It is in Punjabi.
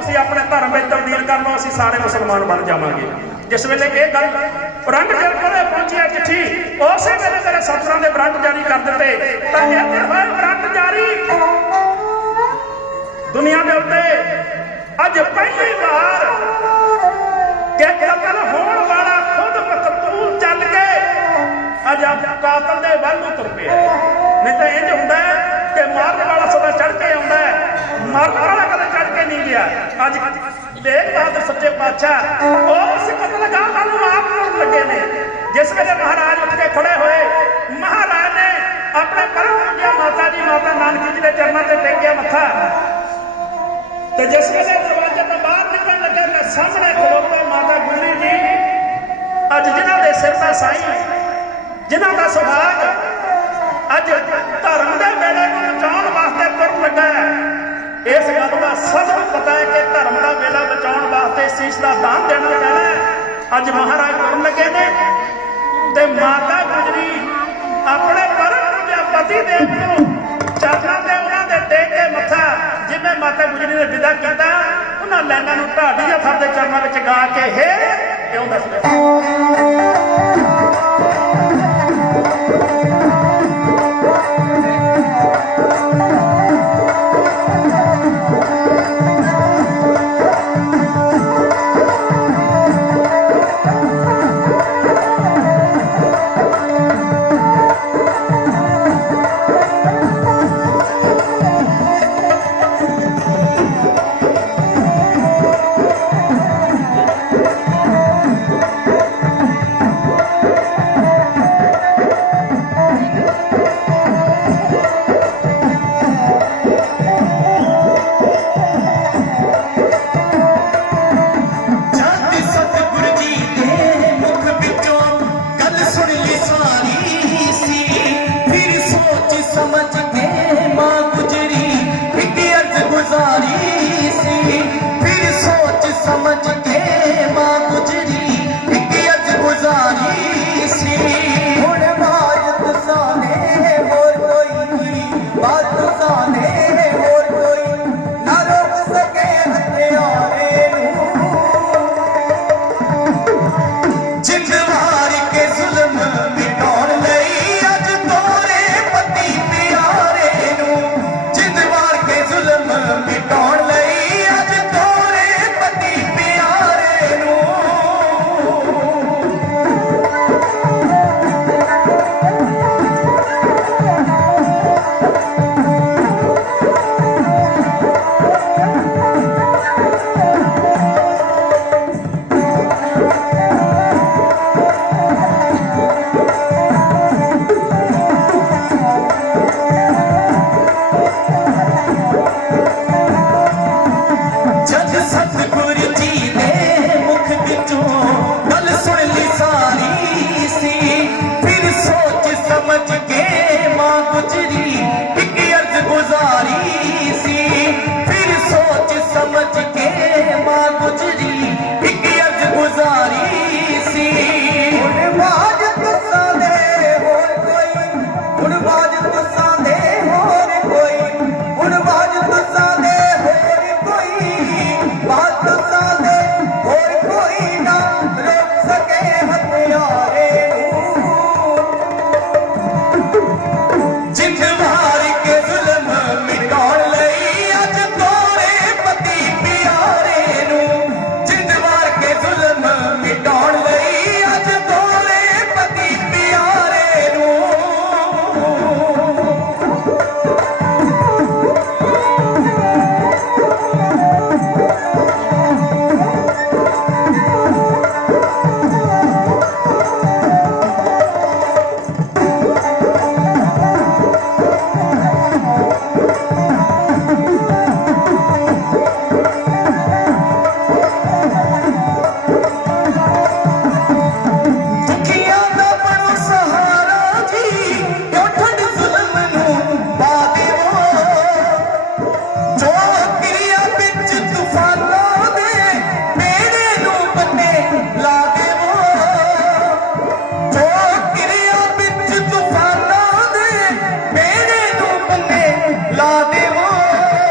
ਤੁਸੀਂ ਆਪਣੇ ਧਰਮ ਵਿੱਚ ਤਬਦੀਲ ਕਰ ਲਓ, ਅਸੀਂ ਸਾਰੇ ਮੁਸਲਮਾਨ ਬਣ ਜਾਵਾਂਗੇ। ਜਿਸ ਵੇਲੇ ਇਹ ਗੱਲ ਬ੍ਰੰਟ ਜਰ ਕੋਲੇ ਪਹੁੰਚੀ ਚਿੱਠੀ, ਉਸੇ ਵੇਲੇ ਤੇਰੇ ਸਫਰਾਂ ਦੇ ਬ੍ਰੰਟ ਜਾਰੀ ਕਰ ਦਿੱਤੇ। ਤਾਂ ਇੱਥੇ ਹੋਏ ਬ੍ਰੰਟ ਜਾਰੀ। ਦੁਨੀਆ ਦੇ ਉੱਤੇ ਅੱਜ ਪਹਿਲੀ ਵਾਰ ਕਿ ਕਤਲ ਹੋਣ ਵਾਲਾ ਖੁਦ ਮਕਤੂਲ ਚੱਲ ਕੇ ਅੱਜ ਕਾਤਲ ਦੇ ਅੱਜ ਤੇਗ ਬਹਾਦਰ ਸੱਚੇ ਪਾਤਸ਼ਾਹ, ਉਹ ਉਸ ਕਤਲਗਾਹ ਨੂੰ ਆਪ ਤੁਰਨ ਲੱਗੇ ਨੇ। ਜਿਸ ਵੇਲੇ ਮਹਾਰਾਜ ਉੱਠ ਕੇ ਖੜੇ ਹੋਏ, ਮਹਾਰਾਜ ਨੇ ਆਪਣੇ ਪਰਮ ਪੂਜਿਆ ਮਾਤਾ ਜੀ, ਮਾਤਾ ਨਾਨਕੀ ਜੀ ਦੇ ਚਰਨਾਂ ਤੇ ਟੇਕਿਆ ਮੱਥਾ। ਤੇ ਜਿਸ ਵੇਲੇ ਦਰਵਾਜ਼ੇ ਤੋਂ ਬਾਹਰ ਨਿਕਲਣ ਲੱਗੇ ਮੈਂ ਸਾਹਮਣੇ ਖਲੋਤੇ ਮਾਤਾ ਗੁਜਰੀ ਜੀ। ਅੱਜ ਜਿਨ੍ਹਾਂ ਦੇ ਸਿਰ ਦਾ ਸਾਈਂ, ਜਿਨ੍ਹਾਂ ਦਾ ਸੁਭਾਗ, ਅੱਜ ਗੱਲ ਦਾ ਸਭ ਨੂੰ ਪਤਾ ਹੈ ਕਿ ਧਰਮ ਦਾ ਵੇਲਾ ਬਚਾਉਣ ਵਾਸਤੇ ਸੀਸ ਦਾ ਦਾਨ ਦੇਣਾ ਪੈਣਾ ਹੈ। ਅੱਜ ਮਹਾਰਾਜ ਤੁਰਨ ਲੱਗੇ ਨੇ ਤੇ ਮਾਤਾ ਗੁਜਰੀ ਆਪਣੇ ਪਰਮ ਦੇ ਪਤੀ ਦੇਵ ਨੂੰ ਚਰਨਾਂ ਤੇ ਉਹਨਾਂ ਦੇ ਟੇਕ ਕੇ ਮੱਥਾ ਜਿਵੇਂ ਮਾਤਾ ਗੁਜਰੀ ਨੇ ਵਿਦਾ ਕੀਤਾ, ਉਹਨਾਂ ਲੈਣਾ ਨੂੰ ਢਾਡੀ ਜਾਂ ਦੇ ਚਰਨਾਂ ਵਿੱਚ ਗਾ ਕੇ ਹੇ ਇਉਂ ਦੱਸਦੇ।